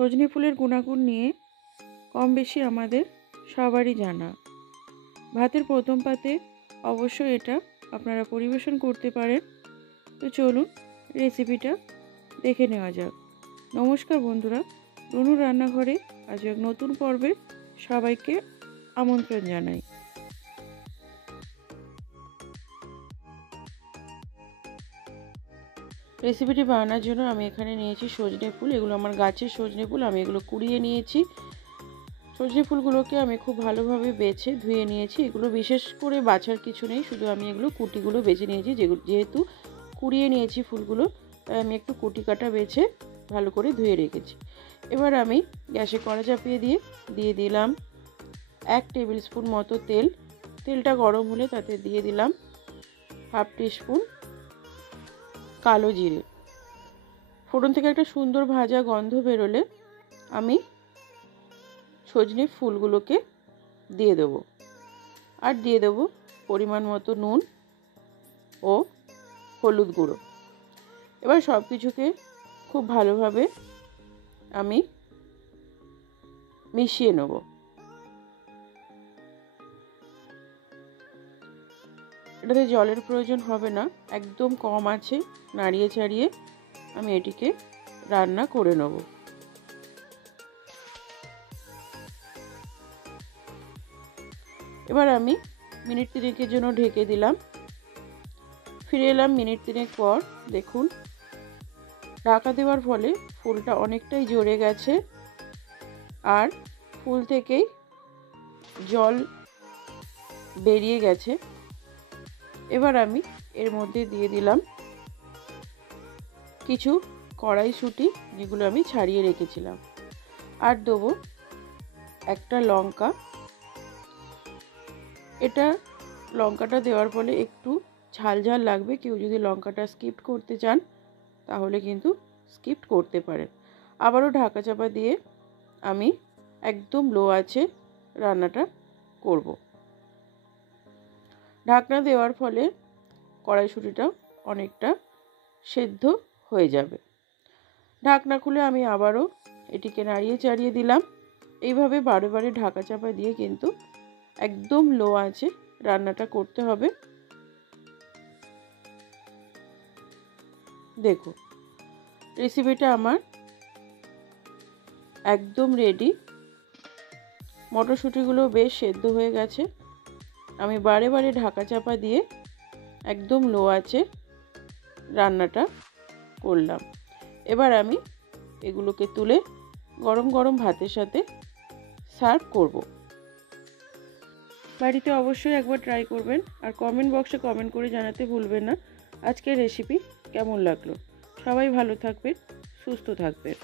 সজনে ফুলের গুণাগুণ নিয়ে কম বেশি আমাদের সবারই জানা। ভাতের প্রথম পাতে অবশ্যই এটা আপনারা পরিবেশন করতে পারেন। তো চলুন রেসিপিটা দেখে নেওয়া যাক। নমস্কার বন্ধুরা, রুনুর রান্নাঘরে আজ এক নতুন পর্বে সবাইকে আমন্ত্রণ জানাই। রেসিপিটি বানানোর জন্য আমি এখানে নিয়েছি সজনে ফুল। এগুলো আমার গাছের সজনে ফুল, আমি এগুলো কুড়িয়ে নিয়েছি। সজনে ফুলগুলোকে আমি খুব ভালোভাবে বেছে ধুয়ে নিয়েছি। এগুলো বিশেষ করে বাছার কিছু নেই, শুধু আমি এগুলো কুটিগুলো বেছে নিয়েছি। যেহেতু কুড়িয়ে নিয়েছি ফুলগুলো, তাই আমি একটু কুটি কাটা বেছে ভালো করে ধুয়ে রেখেছি। এবার আমি গ্যাসে কড়া চাপিয়ে দিয়ে দিলাম 1 টেবিল স্পুন মতো তেল। তেলটা গরম হলে তাতে দিয়ে দিলাম 1/2 টিস্পুন কালো জিরে। ফোড়ন থেকে একটা সুন্দর ভাজা গন্ধ বেরোলে আমি সজনে ফুলগুলোকে দিয়ে দেবো, আর দিয়ে দেবো পরিমাণ মতো নুন ও হলুদ গুঁড়ো। এবার সব কিছুকে খুব ভালোভাবে আমি মিশিয়ে নেব। এটাতে জলের প্রয়োজন হবে না, একদম কম আছে নাড়িয়ে চাড়িয়ে আমি এটিকে রান্না করে নেব। এবার আমি মিনিট 3 জন্য ঢেকে দিলাম। ফিরে এলাম মিনিট 3 পর। দেখুন, ঢাকা দেওয়ার ফলে ফুলটা অনেকটাই জড়ে গেছে আর ফুল থেকেই জল বেরিয়ে গেছে। এবার আমি এর মধ্যে দিয়ে দিলাম কিছু কড়াইশুঁটি, যেগুলো আমি ছাড়িয়ে রেখেছিলাম, আর দেবো একটা লঙ্কা। এটা লঙ্কাটা দেওয়ার ফলে একটু ঝাল ঝাল লাগবে। কেউ যদি লঙ্কাটা স্কিপ করতে চান তাহলে কিন্তু স্কিপ করতে পারেন। আবারও ঢাকা চাপা দিয়ে আমি একদম লো আঁচে রান্নাটা করব। ঢাকনা দেওয়ার ফলে কড়াইশুঁটিটা অনেকটা সেদ্ধ হয়ে যাবে। ঢাকনা খুলে আমি আবারও এটিকে নাড়িয়ে চাড়িয়ে দিলাম। এইভাবে বারে বারে ঢাকা চাপা দিয়ে কিন্তু একদম লো আঁচে রান্নাটা করতে হবে। দেখো, রেসিপিটা আমার একদম রেডি। মটরশুঁটিগুলো বেশ সেদ্ধ হয়ে গেছে। আমি বারে বারে ঢাকা চাপা দিয়ে একদম লো আঁচে রান্নাটা করলাম। এবার আমি এগুলোকে তুলে গরম গরম ভাতের সাথে সার্ভ করব। বাড়িতে অবশ্যই একবার ট্রাই করবেন, আর কমেন্ট বক্সে কমেন্ট করে জানাতে ভুলবেন না আজকের রেসিপি কেমন লাগলো। সবাই ভালো থাকবেন, সুস্থ থাকবেন।